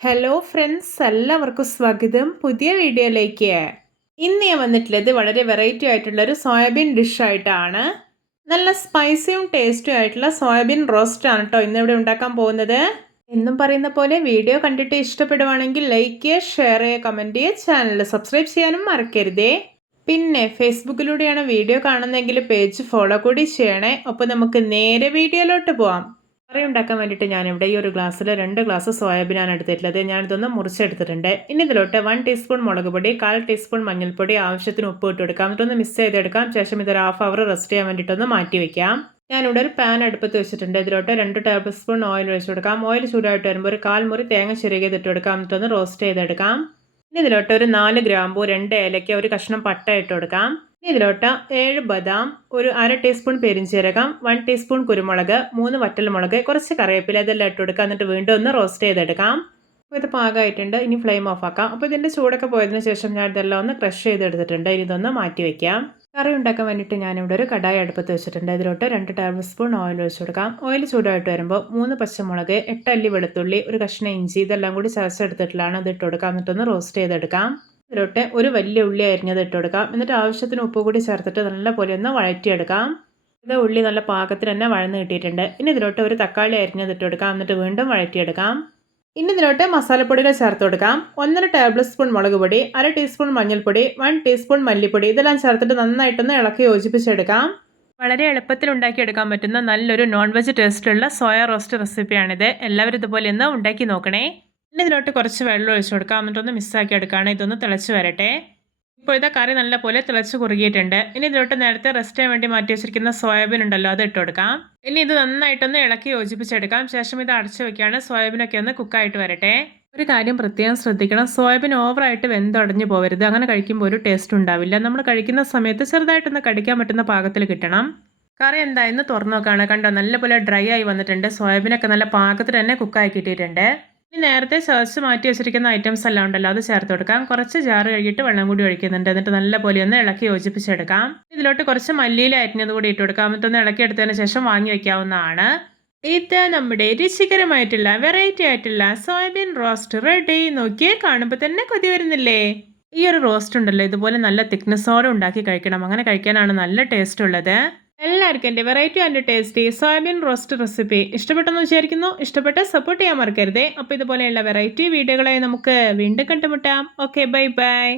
Hello friends, എല്ലാവർക്കും സ്വാഗതം പുതിയ വീഡിയോയിലേക്ക്. ഇന്ന് ഞാൻ വന്നിട്ടുള്ളത് വളരെ വെറൈറ്റി ആയിട്ടുള്ള ഒരു സോയാബീൻ ഡിഷായിട്ടാണ്. നല്ല സ്പൈസിയും ടേസ്റ്റും ആയിട്ടുള്ള സോയാബീൻ റോസ്റ്റ് ആണ് കേട്ടോ ഇന്ന് ഇവിടെ ഉണ്ടാക്കാൻ പോകുന്നത്. എന്നും പറയുന്ന പോലെ വീഡിയോ കണ്ടിട്ട് ഇഷ്ടപ്പെടുവാണെങ്കിൽ ലൈക്ക് ചെയ്യുക, ഷെയർ ചെയ്യുക, കമൻറ്റ് ചെയ്യുക, ചാനൽ സബ്സ്ക്രൈബ് ചെയ്യാനും മറക്കരുതേ. പിന്നെ ഫേസ്ബുക്കിലൂടെയാണ് വീഡിയോ കാണുന്നതെങ്കിൽ പേജ് ഫോളോ കൂടി ചെയ്യണേ. അപ്പോൾ നമുക്ക് നേരെ വീഡിയോയിലോട്ട് പോവാം. കറി ഉണ്ടാക്കാൻ വേണ്ടിയിട്ട് ഞാനിവിടെ ഈ ഒരു ഗ്ലാസ്സിൽ 2 ഗ്ലാസ് സോയാബീനാണ് എടുത്തിട്ടുള്ളത്. ഞാനിതൊന്ന് മുറിച്ചെടുത്തിട്ടുണ്ട്. ഇനി ഇതിലോട്ട് 1 ടീസ്പൂൺ മുളക് പൊടി, 1/4 ടീസ്പൂൺ മഞ്ഞൾപ്പൊടി, ആവശ്യത്തിന് ഉപ്പ് ഇട്ട് കൊടുക്കാം. എന്നിട്ടൊന്ന് മിക്സ് ചെയ്തെടുക്കാം. ശേഷം ഇതൊരു ഹാഫ് അവർ റെസ്റ്റ് ചെയ്യാൻ വേണ്ടിയിട്ടൊന്ന് മാറ്റി വയ്ക്കാം. ഞാനിവിടെ ഒരു പാൻ അടുപ്പത്ത് വെച്ചിട്ടുണ്ട്. ഇതിലോട്ട് 2 ടേബിൾ സ്പൂൺ ഓയിൽ ഒഴിച്ചു കൊടുക്കാം. ഓയിൽ ചൂടായിട്ട് വരുമ്പോൾ ഒരു 1/4 മുറി തേങ്ങ ചിരകിയത് ഇട്ട് കൊടുക്കാം. എന്നിട്ടൊന്ന് റോസ്റ്റ് ചെയ്തെടുക്കാം. ഇനി ഇതിലോട്ട് ഒരു 4 ഗ്രാമ്പൂ, 2 ഏലക്ക, ഒരു കഷ്ണം പട്ട ഇട്ട് കൊടുക്കാം. ഇതിലോട്ട് 7 ബദാം, ഒരു 1/2 ടീസ്പൂൺ പെരിഞ്ചീരകം, 1 ടീസ്പൂൺ കുരുമുളക്, 3 വറ്റൽമുളക്, കുറച്ച് കറിവേപ്പില ഇതെല്ലാം ഇട്ട് കൊടുക്കുക. എന്നിട്ട് വീണ്ടും ഒന്ന് റോസ്റ്റ് ചെയ്തെടുക്കാം. അപ്പോൾ ഇത് പാകമായിട്ടുണ്ട്. ഇനി ഫ്ലെയിം ഓഫ് ആക്കാം. അപ്പോൾ ഇതിൻ്റെ ചൂടൊക്കെ പോയതിന് ശേഷം ഞാൻ ഇതെല്ലാം ഒന്ന് ക്രഷ് ചെയ്തെടുത്തിട്ടുണ്ട്. ഇനി ഇതൊന്ന് മാറ്റി വയ്ക്കാം. കറി ഉണ്ടാക്കാൻ വേണ്ടിയിട്ട് ഞാനിവിടെ ഒരു കടായി അടുപ്പത്ത് വെച്ചിട്ടുണ്ട്. ഇതിലോട്ട് 2 ടേബിൾ സ്പൂൺ ഓയിൽ ഒഴിച്ചു കൊടുക്കാം. ഓയിൽ ചൂടായിട്ട് വരുമ്പോൾ 3 പച്ചമുളക്, 8 അല്ലി വെളുത്തുള്ളി, ഒരു കഷ്ണം ഇഞ്ചി ഇതെല്ലാം കൂടി ചതച്ചെടുത്തിട്ടുള്ളതാണ്. ഇത് ഇട്ട് കൊടുക്കാം. എന്നിട്ടൊന്ന് റോസ്റ്റ് ചെയ്തെടുക്കാം. ഇതിലോട്ട് ഒരു വലിയ ഉള്ളി അരിഞ്ഞത് ഇട്ട് കൊടുക്കാം. എന്നിട്ട് ആവശ്യത്തിന് ഉപ്പ് കൂടി ചേർത്തിട്ട് നല്ലപോലെ ഒന്ന് വഴറ്റിയെടുക്കാം. ഇത് ഉള്ളി നല്ല പാകത്തിന് തന്നെ വഴന്ന് കിട്ടിയിട്ടുണ്ട്. ഇനി ഇതിലോട്ട് ഒരു തക്കാളി അരിഞ്ഞത് ഇട്ട് കൊടുക്കാം. എന്നിട്ട് വീണ്ടും വഴറ്റിയെടുക്കാം. ഇനി ഇതിലോട്ട് മസാലപ്പൊടികൾ ചേർത്ത് കൊടുക്കാം. 1.5 ടേബിൾ സ്പൂൺ മുളക് പൊടി, 1/2 ടീസ്പൂൺ മഞ്ഞൾപ്പൊടി, 1 ടീസ്പൂൺ മല്ലിപ്പൊടി ഇതെല്ലാം ചേർത്തിട്ട് നന്നായിട്ടൊന്ന് ഇളക്കി യോജിപ്പിച്ചെടുക്കാം. വളരെ എളുപ്പത്തിൽ ഉണ്ടാക്കിയെടുക്കാൻ പറ്റുന്ന നല്ലൊരു നോൺ വെജ് ടേസ്റ്റുള്ള സോയ റോസ്റ്റ് റെസിപ്പിയാണിത്. എല്ലാവരും ഇതുപോലെ ഒന്ന് ഉണ്ടാക്കി നോക്കണേ. ഇനി ഇതിലോട്ട് കുറച്ച് വെള്ളം ഒഴിച്ചു കൊടുക്കാം. എന്നിട്ടൊന്ന് മിക്സാക്കി എടുക്കുകയാണ്. ഇതൊന്ന് തിളച്ച് വരട്ടെ. ഇപ്പോൾ ഇതാ കറി നല്ലപോലെ തിളച്ച് കുറുകിയിട്ടുണ്ട്. ഇനി ഇതിലോട്ട് നേരത്തെ റെസ്റ്റ് ചെയ്യാൻ വേണ്ടി മാറ്റി വെച്ചിരിക്കുന്ന സോയാബീൻ ഉണ്ടല്ലോ അത് ഇട്ട് കൊടുക്കാം. ഇനി ഇത് നന്നായിട്ടൊന്ന് ഇളക്കി യോജിപ്പിച്ചെടുക്കാം. ശേഷം ഇത് അടച്ചു വെക്കുകയാണ്. സോയാബീനൊക്കെ ഒന്ന് കുക്കായിട്ട് വരട്ടെ. ഒരു കാര്യം പ്രത്യേകം ശ്രദ്ധിക്കണം, സോയാബീൻ ഓവറായിട്ട് വെന്തുടഞ്ഞു പോകരുത്. അങ്ങനെ കഴിക്കുമ്പോൾ ഒരു ടേസ്റ്റ് ഉണ്ടാവില്ല. നമ്മൾ കഴിക്കുന്ന സമയത്ത് ചെറുതായിട്ടൊന്ന് കടിക്കാൻ പറ്റുന്ന പാകത്തിൽ കിട്ടണം. കറി എന്തായെന്ന് തുറന്നു നോക്കുകയാണ്. കണ്ടോ, നല്ലപോലെ ഡ്രൈ ആയി വന്നിട്ടുണ്ട്. സോയാബീനൊക്കെ നല്ല പാകത്തിൽ തന്നെ കുക്കായി കിട്ടിയിട്ടുണ്ട്. ഇനി നേരത്തെ ചതച്ച് മാറ്റി വെച്ചിരിക്കുന്ന ഐറ്റംസ് എല്ലാം ഉണ്ടല്ലോ അത് ചേർത്ത് കൊടുക്കാം. കുറച്ച് ജാറ് കഴുകിയിട്ട് വെള്ളം കൂടി ഒഴിക്കുന്നുണ്ട്. എന്നിട്ട് നല്ലപോലെ ഒന്ന് ഇളക്കി യോജിപ്പിച്ചെടുക്കാം. ഇതിലോട്ട് കുറച്ച് മല്ലിയില അരിഞ്ഞത് കൂടി ഇട്ട് കൊടുക്കാം. എന്നിട്ടൊന്ന് ഇളക്കിയെടുത്തതിന് ശേഷം വാങ്ങി വെക്കാവുന്നതാണ്. ഇത് നമ്മുടെ രുചികരമായിട്ടുള്ള വെറൈറ്റി ആയിട്ടുള്ള സോയാബീൻ റോസ്റ്റ് റെഡി. നോക്കിയേ, കാണുമ്പോൾ തന്നെ കൊതി വരുന്നില്ലേ? ഈ ഒരു റോസ്റ്റ് ഉണ്ടല്ലോ ഇതുപോലെ നല്ല തിക്നെസ്സോടെ ഉണ്ടാക്കി കഴിക്കണം. അങ്ങനെ കഴിക്കാനാണ് നല്ല ടേസ്റ്റ് ഉള്ളത്. എല്ലാവർക്കും എൻ്റെ variety and tasty soybean roast recipe ഇഷ്ടപ്പെട്ടെന്ന് വിചാരിക്കുന്നു. ഇഷ്ടപ്പെട്ട് സപ്പോർട്ട് ചെയ്യാൻ മറക്കരുതേ. അപ്പോൾ ഇതുപോലെയുള്ള വെറൈറ്റി വീഡിയോകളായി നമുക്ക് വീണ്ടും കണ്ടുമുട്ടാം. Okay, bye bye.